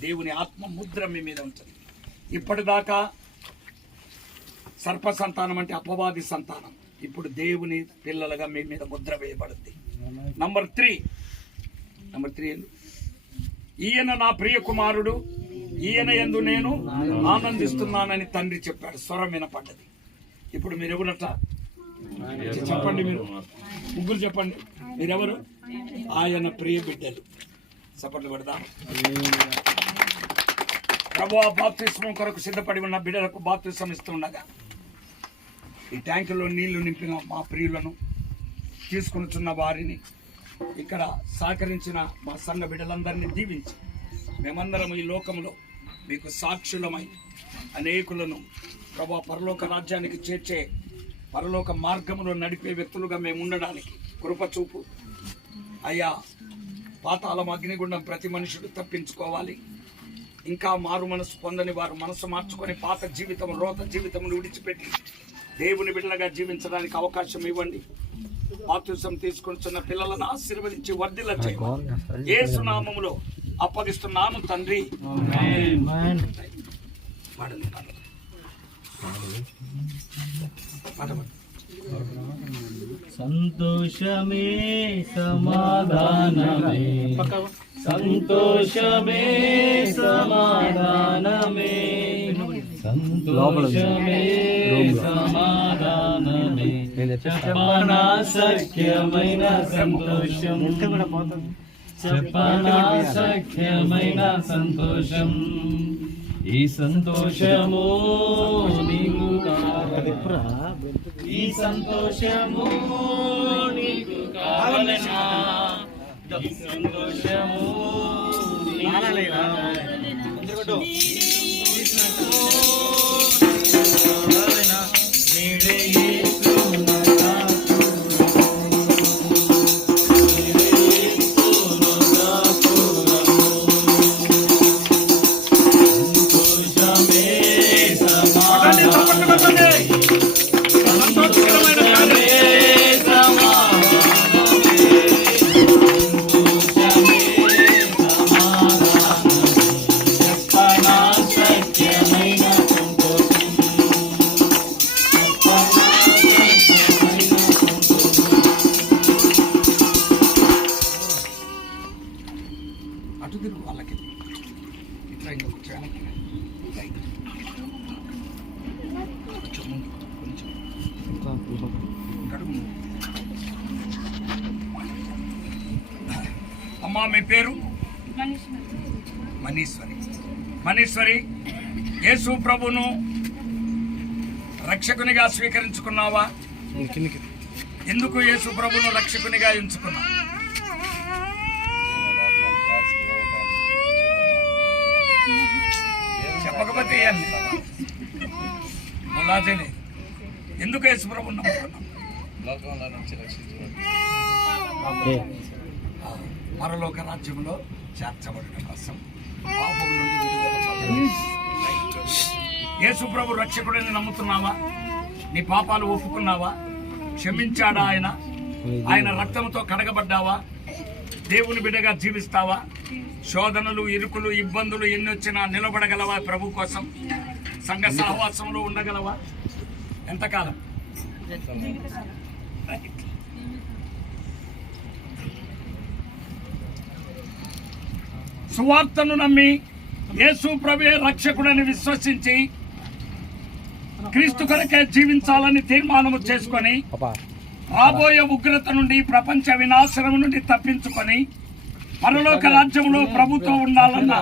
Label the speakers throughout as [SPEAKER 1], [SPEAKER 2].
[SPEAKER 1] దేవుని ఆత్మ ముద్ర మీ మీద ఉంటుంది ఇప్పటిదాకా సర్ప సంతానం అంటే అపవాది సంతానం. ఇప్పుడు దేవుని పిల్లలుగా మీ మీద ముద్ర వేయబడుద్ది నంబర్ త్రీ నంబర్ త్రీ ఈయన నా ప్రియ కుమారుడు ఈయన ఎందు నేను ఆనందిస్తున్నానని తండ్రి చెప్పాడు. స్వరం వినపడ్డది. ఇప్పుడు మీరు ఎవరట చెప్పండి మీరు. ముగ్గురు చెప్పండి. మీరెవరు? ఆయన ప్రియ బిడ్డలు. సపోర్ట్లు పెడదాం ప్రభు బాప్తిస్మం కొరకు సిద్ధపడి ఉన్న బిడ్డలకు బాప్తిస్మం ఇస్తుండగా ఈ ట్యాంకులో నీళ్ళు నింపిన మా ప్రియులను తీసుకొనిచున్న వారిని ఇక్కడ సహకరించిన మా సంఘ బిడ్డలందరినీ దీవించి మేమందరం ఈ లోకంలో మీకు సాక్షులమై అనేకులను ప్రభా పరలోక రాజ్యానికి చేర్చే పరలోక మార్గములో నడిపే వ్యక్తులుగా మేము ఉండడానికి కృపచూపు. అయ్యా పాతాళం అగ్నిగుండం ప్రతి మనుషుడు తప్పించుకోవాలి. ఇంకా మారు మనసు పొందని వారు మనసు మార్చుకొని పాత జీవితం రోత జీవితం విడిచిపెట్టి దేవుని బిడ్డలుగా జీవించడానికి అవకాశం ఇవ్వండి. బాప్తిసం తీసుకుంటున్న పిల్లలను ఆశీర్వదించి వర్ధిల్ల చేయండి ఏ సునామములో అప్పగిస్తున్నాను తండ్రి.
[SPEAKER 2] సంతోషమే సమాధానమే. సంతోషమే సమాధానమే. సంతోషమే సమాధానమే. చెప్పనా సఖ్యమైన సంతోషం? చెప్పనా సఖ్యమైన సంతోషం? ఈ సంతోషము నీకు ఈ సంతోషము నీకు కావాలనా? ఈ సంతోషము నీకు కావాలనా?
[SPEAKER 1] ఇట్లా ఇంకా కొంచెం వెనక్కి రా. ఇట్లా ఇంకా. కొంచెం ముందు, కొంచెం కడుగు. అమ్మా మీ పేరు మనీశ్వరి మనీశ్వరి యేసు ప్రభును రక్షకునిగా స్వీకరించుకున్నావా ఎందుకు యేసు ప్రభును రక్షకునిగా ఎంచుకున్నావు ఇవ్వండి ములాజలే ఎందుకు యేసు
[SPEAKER 3] లోకంలో నుంచి రక్షించబడి.
[SPEAKER 1] పరలోక రాజ్యంలో చేర్చబడిన కోసం పాపం నుండి. యేసు ప్రభు రక్షకుడిని నమ్ముతున్నావా? నీ పాపాలు ఒప్పుకున్నావా? క్షమించాడా ఆయన? ఆయన రక్తంతో కడగబడ్డావా? దేవుని బిడ్డగా జీవిస్తావా? శోధనలు ఇరుకులు ఇబ్బందులు ఎన్ని వచ్చినా నిలబడగలవా ప్రభు కోసం? సంఘ సహవాసంలో ఉండగలవా? ఎంతకాలం? సువార్తను నమ్మి యేసు ప్రభే రక్షకుడని విశ్వసించి క్రీస్తు కొరకే జీవించాలని తీర్మానము చేసుకొని రాబోయే ఉగ్రత నుండి ప్రపంచ వినాశనం నుండి తప్పించుకొని పరలోక రాజ్యంలో ప్రభుత్వం ఉండాలన్న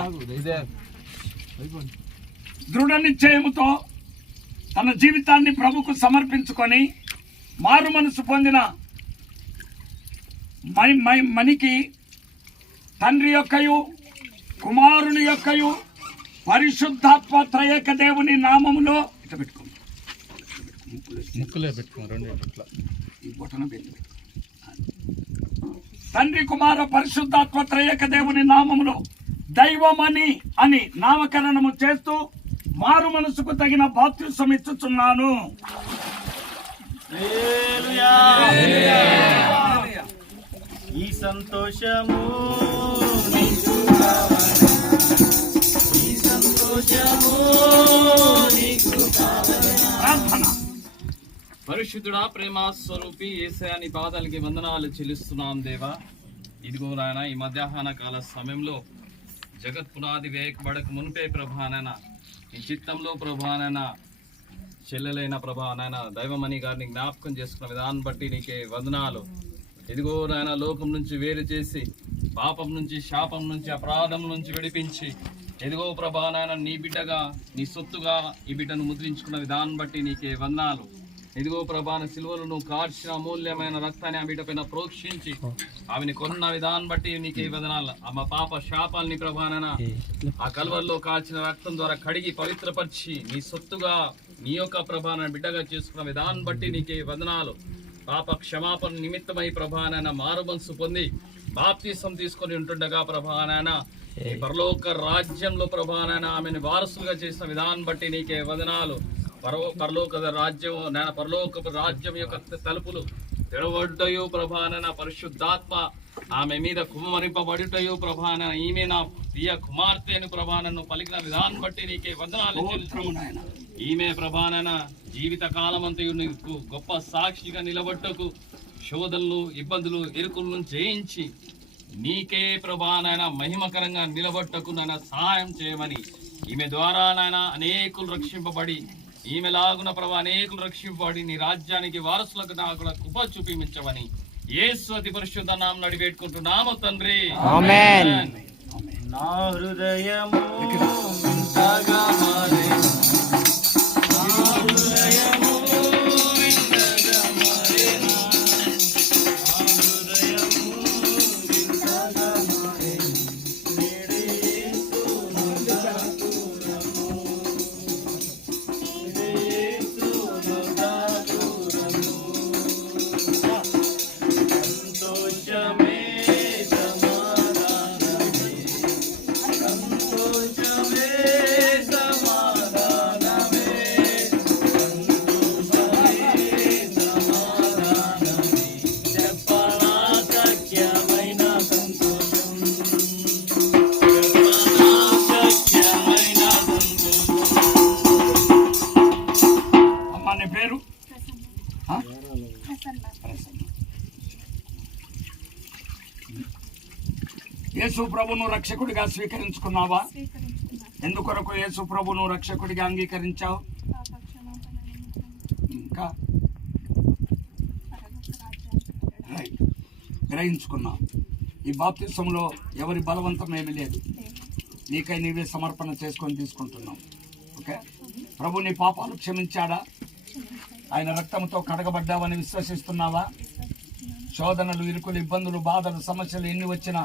[SPEAKER 1] దృఢ నిశ్చయముతో తన జీవితాన్ని ప్రభుకు సమర్పించుకొని మారు మనసు పొందిన మని- మనికి తండ్రి యొక్కయు కుమారుని యొక్కయు పరిశుద్ధాత్మ త్రయేక దేవుని నామములో ఇట్లా
[SPEAKER 3] ముక్కులే పెట్టుకున్నాం రెండు ఇట్లా.
[SPEAKER 1] ఈ బొటన పెట్టి. తండ్రి కుమార పరిశుద్ధాత్మ త్రయేక దేవుని నామములో దైవమని అని నామకరణము చేస్తూ మారు మనసుకు తగిన బాప్తిసం ఇచ్చుచున్నాను
[SPEAKER 2] ఈ సంతోషము కావాలనా? సంతోషము
[SPEAKER 1] ప్రార్థన
[SPEAKER 4] పరిశుద్ధుడా ప్రేమ స్వరూపి ఏసయాని పాదాలకి వందనాలు చెల్లిస్తున్నాం దేవా. ఇదిగో నాయన ఈ మధ్యాహ్న కాల సమయంలో జగత్ పునాది వేయకబడక మునిపే ప్రభానైనా ఈ చిత్తంలో ప్రభానైన చెల్లెలైన ప్రభా నాయన దైవమణి గారిని జ్ఞాపకం చేసుకున్న విధానం బట్టి నీకే వందనాలు. ఇదిగో నాయన లోకం నుంచి వేరు చేసి పాపం నుంచి శాపం నుంచి అపరాధం నుంచి విడిపించి ఎదిగో ప్రభా నాయన నీ బిడ్డగా నీ సొత్తుగా ఈ బిడ్డను ముద్రించుకున్న విధానం బట్టి నీకే వందనాలు. ఇదిగో ప్రభాన సిలువలు నువ్వు కార్చిన అమూల్యమైన రక్తాన్ని ఆ బిడ్డ పైన ప్రోక్షించి ఆమెని కొన్న విధానం బట్టి నీకే వదనాలు. ఆమె పాప శాపాల్ని ప్రభానన ఆ కల్వల్లో కాల్చిన రక్తం ద్వారా కడిగి పవిత్రపరిచి నీ సొత్తుగా నీ యొక్క ప్రభాన బిడ్డగా చేసుకున్న విధానం బట్టి నీకే వదనాలు. పాప క్షమాపణ నిమిత్తమై ప్రభానన మారుమనసు పొంది బాప్తీసం తీసుకొని ఉంటుండగా ప్రభానన ఈ పరలోక రాజ్యంలో ప్రభానన ఆమెను వారసులుగా చేసిన విధానం బట్టి నీకే వదనాలు. పరో పరలోక రాజ్యం నేను పరలోక రాజ్యం యొక్క తలుపులు తెరవడ్డయో ప్రభానన పరిశుద్ధాత్మ. ఆమె మీద కుమ్మరింపబడుటయో ప్రభాన ఈమె నా ప్రియ కుమార్తెను ప్రభానను పలికిన విధానం బట్టి నీకే వందనాలు
[SPEAKER 1] నాయన.
[SPEAKER 4] ఈమె ప్రభానన జీవిత కాలమంతయు నీకు గొప్ప సాక్షిగా నిలబట్టకు శోధనలు ఇబ్బందులు ఇరుకులను జయించి నీకే ప్రభానైన మహిమకరంగా నిలబట్టకు నాయన సహాయం చేయమని. ఈమె ద్వారా నాయన అనేకులు రక్షింపబడి ఈమె లాగున ప్రభా అనేకులు రక్షింపబడి నీ రాజ్యానికి వారసులకు నాకు కృప చూపించమని యేసు అతి పరిశుద్ధ నామం నడిపెట్టుకుంటున్నాము తండ్రి. ఆమేన్.
[SPEAKER 2] నా హృదయము యేసు
[SPEAKER 1] ప్రభును రక్షకుడిగా స్వీకరించుకున్నావా? ఎందుకొరకు యేసు ప్రభును రక్షకుడిగా అంగీకరించావు? ఇంకా రైట్. గ్రహించుకున్నావు ఈ బాప్తిసంలో ఎవరి బలవంతం ఏమీ లేదు. నీకై నీవే సమర్పణ చేసుకొని తీసుకుంటున్నావు ఓకే? ప్రభు నీ పాపాలు క్షమించాడా? ఆయన రక్తంతో కడగబడ్డావని విశ్వసిస్తున్నావా? శోధనలు ఇరుకులు ఇబ్బందులు బాధలు సమస్యలు ఎన్ని వచ్చినా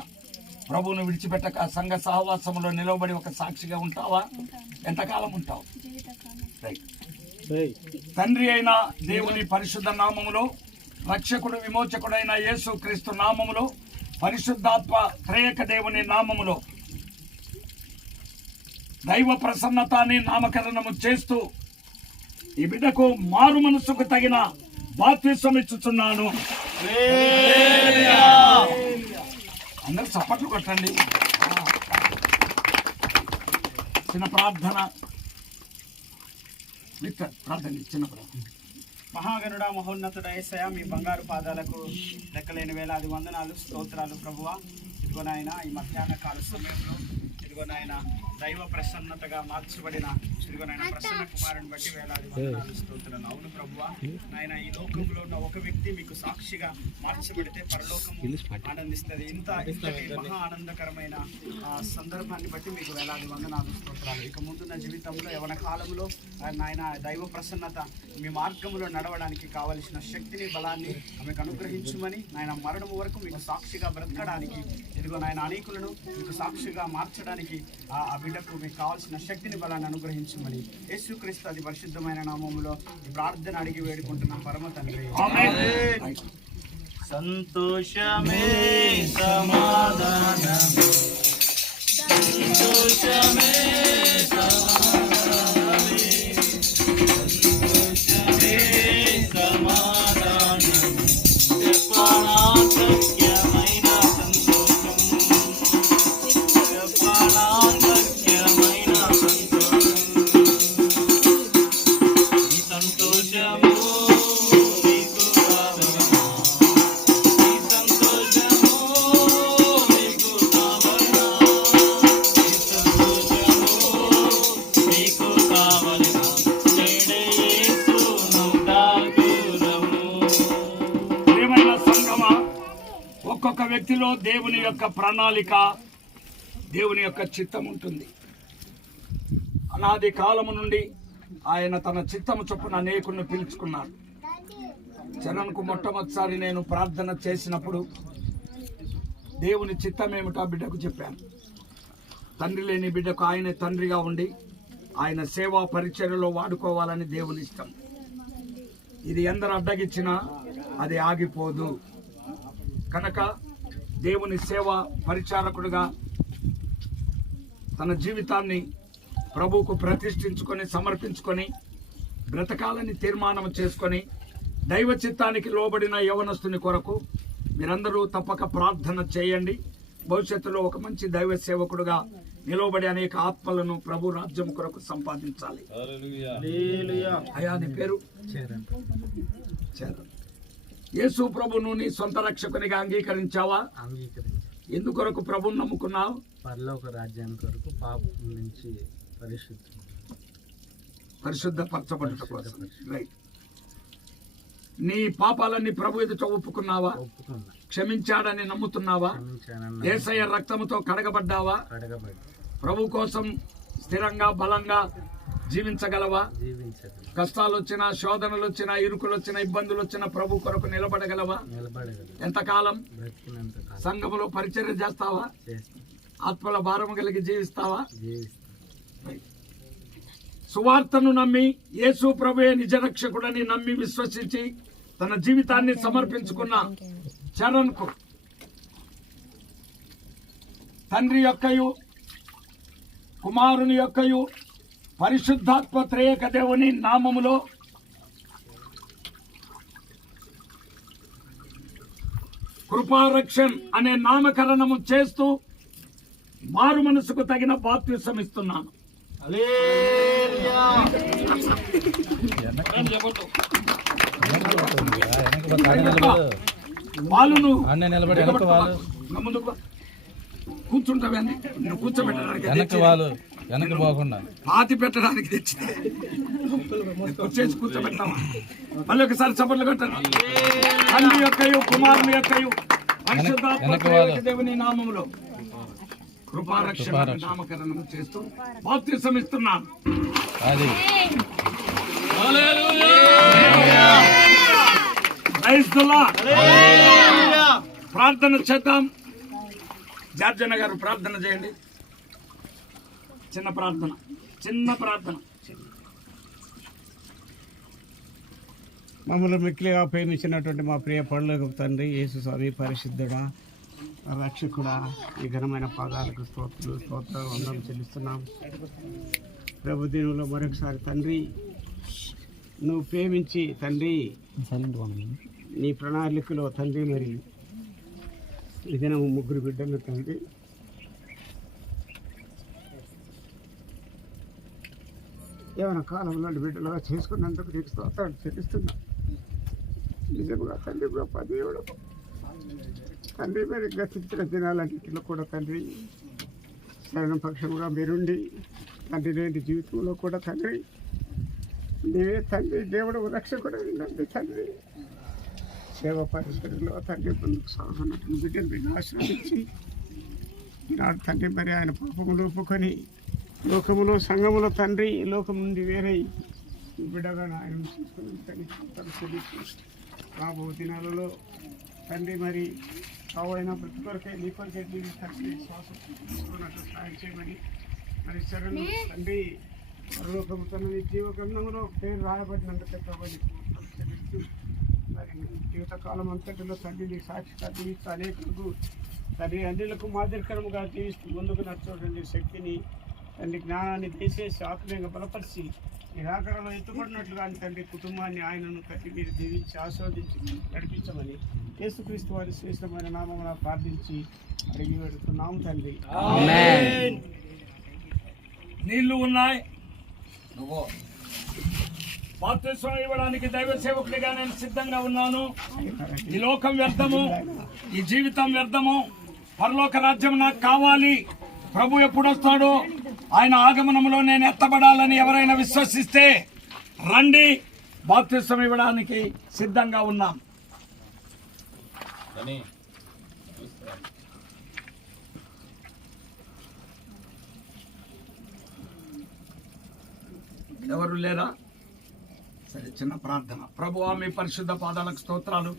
[SPEAKER 1] ప్రభువును విడిచిపెట్టక సంఘ సహవాసంలో నిలవబడి ఒక సాక్షిగా ఉంటావా? ఎంతకాలం ఉంటావు? రైట్. తండ్రి అయిన దేవుని పరిశుద్ధ నామములో రక్షకుడు విమోచకుడైన యేసు క్రీస్తు నామములో పరిశుద్ధాత్మ త్రేయక దేవుని నామములో దైవ ప్రసన్నతాన్ని నామకరణము చేస్తూ ఈ బిడ్డకు మారు మనసుకు తగిన బాప్తిసం ఇచ్చుచున్నాను అందరూ చప్పట్లు కొట్టండి. చిన్న ప్రార్థన. విక్టర్ ప్రార్థన చిన్న ప్రార్థన.
[SPEAKER 5] మహాగనుడ మహోన్నతుడ ఏసయ మీ బంగారు పాదాలకు లెక్కలేని వేలాది వందనాలు స్తోత్రాలు ప్రభువ. ఇదిగో నాయన ఈ మధ్యాహ్న కాల సమయంలో ఇదిగో నాయన దైవ ప్రసన్నతగా మార్చబడిన ఇదిగో నాయన ప్రసన్న కుమారుని బట్టి వేలాది వందనాలు స్తోత్రాలు. అవును ప్రభువ. నాయన ఈ లోకంలో ఉన్న ఒక వ్యక్తి మీకు సాక్షిగా మార్చబడితే పరలోకము ఆనందిస్తుంది. ఇంత ఇంతటి మహా ఆనందకరమైన ఆ, సందర్భాన్ని బట్టి మీకు వేలాది వందనాలు స్తోత్రాలు. ఇక ముందున్న జీవితంలో యవన కాలంలో నాయన దైవ ప్రసన్నత మీ మార్గంలో నడవడానికి కావలసిన శక్తిని బలాన్ని ఆమెకు అనుగ్రహించుమని నాయన మరణం వరకు మీకు సాక్షిగా బ్రతకడానికి ఇదిగో నాయన అనేకులను మీకు సాక్షిగా మార్చడానికి ఆ బిడ్డకు మీకు కావాల్సిన శక్తిని బలాన్ని అనుగ్రహించమని యేసుక్రీస్తు అది పరిశుద్ధమైన నామములో ఈ ప్రార్థన అడిగి వేడుకుంటున్నాం. పరమ తండ్రి.
[SPEAKER 2] సంతోషమే సమాధానమే. సంతోషమే ఒక్కొక్క
[SPEAKER 1] వ్యక్తిలో దేవుని యొక్క ప్రణాళిక దేవుని యొక్క చిత్తం ఉంటుంది. అనాది కాలము నుండి ఆయన తన చిత్తము చొప్పున అనేకులను పిలుచుకున్నాడు. చరణ్కు మొట్టమొదటిసారి నేను ప్రార్థన చేసినప్పుడు దేవుని చిత్తం ఏమిటో బిడ్డకు చెప్పాను. తండ్రి లేని బిడ్డకు ఆయనే తండ్రిగా ఉండి ఆయన సేవా పరిచర్యలో వాడుకోవాలని దేవుని ఇష్టం. ఇది ఎందరు అడ్డగిచ్చినా అది ఆగిపోదు. కనుక దేవుని సేవ పరిచారకుడుగా తన జీవితాన్ని ప్రభువుకు ప్రతిష్ఠించుకొని సమర్పించుకొని బ్రతకాలని తీర్మానం చేసుకొని దైవ చిత్తానికి లోబడిన యవనస్తుని కొరకు మీరందరూ తప్పక ప్రార్థన చేయండి. భవిష్యత్తులో ఒక మంచి దైవ సేవకుడుగా నిలవబడి అనేక ఆత్మలను ప్రభు రాజ్యం కొరకు సంపాదించాలి. అయ్యా నీ పేరు? చరణ్. యేసు ప్రభును నీ సొంత రక్షకునిగా అంగీకరించావా?
[SPEAKER 6] అంగీకరించి
[SPEAKER 1] ఎందుకొరకు ప్రభుని నమ్ముకున్నావు?
[SPEAKER 6] పరలోక రాజ్యాన్ని కొరకు పాపం నుంచి పరిశుద్ధి
[SPEAKER 1] పరిశుద్ధపరచబడుట కోసం. రైట్ నీ పాపాలన్నీ ప్రభు ఎదుట ఒప్పుకున్నావా?
[SPEAKER 6] ఒప్పుకున్నా.
[SPEAKER 1] క్షమించాడని నమ్ముతున్నావా? ఏసయ్య రక్తముతో కడగబడ్డావా?
[SPEAKER 6] కడగబడి
[SPEAKER 1] ప్రభు కోసం స్థిరంగా బలంగా జీవించగలవా? కష్టాలు వచ్చినా శోధనలు వచ్చినా ఇరుకులు వచ్చినా ఇబ్బందులు వచ్చినా ప్రభు కొరకు నిలబడగలవా? ఎంతకాలం? సంఘములో పరిచర్య చేస్తావా?
[SPEAKER 6] చేస్తాం
[SPEAKER 1] ఆత్మల భారము కలిగి జీవిస్తావా?
[SPEAKER 6] జీవిస్తాం
[SPEAKER 1] సువార్తను నమ్మి యేసు ప్రభువే నిజ రక్షకుడని నమ్మి విశ్వసించి తన జీవితాన్ని సమర్పించుకున్న చరణ్కు తండ్రి యొక్కయు కుమారుని యొక్కయు పరిశుద్ధాత్మ త్రేయక దేవుని నామములో కృపారక్షణ్ అనే నామకరణము చేస్తూ మారు మనసుకు తగిన బాప్తిసం ఇస్తున్నాను. వాళ్ళను
[SPEAKER 3] నిలబడి వాళ్ళు
[SPEAKER 1] కూర్చుంటావండి నేను కూర్చోబెట్టడానికి
[SPEAKER 3] వెనక పోకుండా
[SPEAKER 1] పాతి పెట్టడానికి తెచ్చింది కూర్చేసి కూర్చోబెట్టామా మళ్ళీ ఒకసారి చప్పట్లు కొట్టండి. తండ్రి యొక్కయు కుమారుని యొక్కయు. దేవుని నామములో కృపారక్షణ నామకరణం చేస్తూ బాప్తిసం ఇస్తున్నాను. ప్రార్థన చేద్దాం. జార్జన గారు ప్రార్థన చేయండి. చిన్న ప్రార్థన చిన్న ప్రార్థన.
[SPEAKER 7] మమ్మల్ని మిక్కిలిగా ప్రేమించినటువంటి మా ప్రియ పనులకు తండ్రి యేసు స్వామి పరిశుద్ధుడా రక్షకుడా ఈ ఘనమైన పాదాలకు స్తోత్రులు స్తోత్రాలు వందం చెల్లిస్తున్నాం. ప్రభు దీనిలో మరొకసారి తండ్రి నువ్వు ప్రేమించి తండ్రి నీ ప్రణాళికలో తండ్రి మరి ఈ దినం ముగ్గురు బిడ్డలు తండ్రి. ఏమైనా కాలంలో బిడ్డలుగా చేసుకున్నందుకు నీకు స్తోత్రాలు చెల్లిస్తున్నా. నిజంగా తండ్రి గొప్ప దేవుడు. తండ్రి మీరు గతించిన దినాలన్నింటిలో కూడా తండ్రి శరణ పక్షముగా మీరుండి తండ్రి లేని జీవితంలో కూడా తండ్రి. నీవే తండ్రి దేవుడు రక్షకుడు తండ్రి తండ్రి. సేవ పరిస్థితుల్లో తండ్రి ముందుకు సాగుతున్నట్టు బిడ్డను మీరు ఆశ్రయించి ఈనాడు తండ్రి మరి ఆయన పాపములు ఒప్పుకొని లోకములో సంఘములో తండ్రి లోకం నుండి వేరే బిడ్డగా ఆయన తీసుకుని రాబో దినాలలో తండ్రి మరి కావైనా ప్రతి కొరకే నీ కొరకే దీని తండ్రి శ్వాస తీసుకున్నట్టు సాయం చేయమని మరి శరణు తండ్రి పరలోకము తన జీవగ్రంథంలో పేరు రాయబడినందుకే ప్రభు మరి జీవితకాలం అంతటిలో తండ్రి నీ సాక్షిగా జీవిస్తూ అనేకులకు తండ్రి అన్నిలకు మాదిరికరముగా జీవిస్తూ ముందుకు నచ్చోడండి శక్తిని తండ్రి జ్ఞానాన్ని దయచేసి ఆత్మీయంగా బలపరిచి ఈ రాకడలో ఎత్తుపడినట్లుగా తండ్రి కుటుంబాన్ని ఆయనను తండ్రి మీరు దీవించి ఆస్వాదించి నడిపించమని యేసుక్రీస్తు వారి శ్రేష్టమైన నామమున ప్రార్థించి అడిగి పెడుతున్నాం తండ్రి.
[SPEAKER 1] నీళ్ళు ఉన్నాయి. నువ్వు బాప్తిస్వం ఇవ్వడానికి దైవ సేవకుడిగా నేను సిద్ధంగా ఉన్నాను. ఈ లోకం వ్యర్థము ఈ జీవితం వ్యర్థము. పరలోక రాజ్యం నాకు కావాలి. ప్రభు ఎప్పుడు వస్తాడో? ఆయన ఆగమనంలో నేను ఎత్తబడాలని ఎవరైనా విశ్వసిస్తే రండి బాప్తిష్టం ఇవ్వడానికి సిద్ధంగా ఉన్నాం. ఎవరు లేరా? సరే చిన్న ప్రార్థన. ప్రభు ఆమె పరిశుద్ధ పాదాలకు స్తోత్రాలు.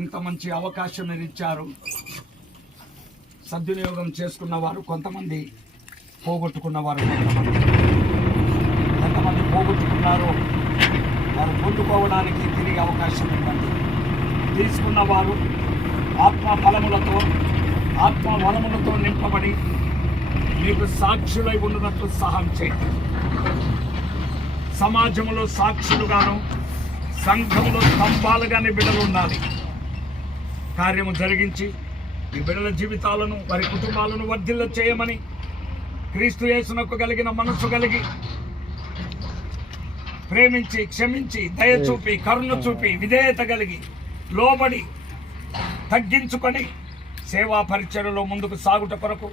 [SPEAKER 1] ఇంత మంచి అవకాశం మీరు ఇచ్చారు. సద్వినియోగం చేసుకున్న వారు కొంతమంది పోగొట్టుకున్న వారు కొంతమంది. ఎంతమంది పోగొట్టుకున్నారో వారు పొందుకోవడానికి తిరిగి అవకాశం ఇవ్వండి తీసుకున్న వారు ఆత్మ ఫలములతో ఆత్మ వరములతో నింపబడి మీకు సాక్షులై ఉన్నట్లు సహాయం చేయండి. సమాజంలో సాక్షులుగాను సంఘంలో స్తంభాలుగానే బిడ్డలు ఉండాలి. కార్యము జరిగించి ఈ బిడ్డల జీవితాలను వారి కుటుంబాలను వర్ధిల్ల చేయమని క్రీస్తు యేసునకు కలిగిన మనస్సు కలిగి ప్రేమించి క్షమించి దయ చూపి కరుణ చూపి విధేయత కలిగి లోబడి తగ్గించుకొని సేవా పరిచయలో ముందుకు సాగుట కొరకు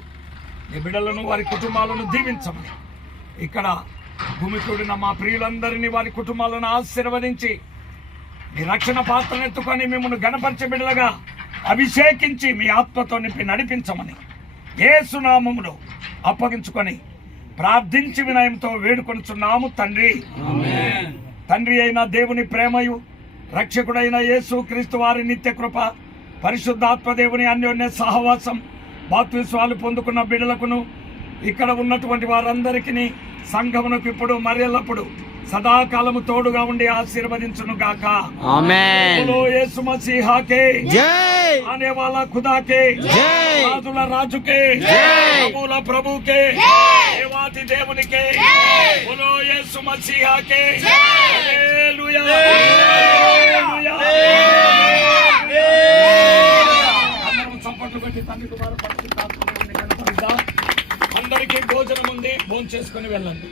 [SPEAKER 1] ఈ బిడ్డలను వారి కుటుంబాలను దీవించమని ఇక్కడ భూమి కూడిన మా ప్రియులందరినీ వారి కుటుంబాలను ఆశీర్వదించి మీ రక్షణ పాత్రను ఎత్తుకొని మిమ్మల్ని గణపరిచే బిడ్డలుగా అభిషేకించి మీ ఆత్మతో నింపి నడిపించమని ఏసునామములో అప్పగించుకొని ప్రార్థించి వినయంతో వేడుకొనుచున్నాము తండ్రి. తండ్రి అయిన దేవుని ప్రేమయు రక్షకుడైన యేసు క్రీస్తు వారి నిత్య కృప పరిశుద్ధాత్మ దేవుని అన్యోన్య సహవాసం బాప్తిస్వాలు పొందుకున్న బిడ్డలకును ఇక్కడ ఉన్నటువంటి వారందరికీ సంఘమునకు ఇప్పుడు మరెల్లప్పుడు సదాకాలము తోడుగా ఉండి ఆశీర్వదించును గాక. యేసుమసీహాకే అనే వాళ్ళ ఖుదాకే. రాజుల రాజుకే. ప్రభుల ప్రభుకే. దేవాతి దేవునికే. అందరికీ భోజనం ఉంది. భోజనం చేసుకుని వెళ్ళండి.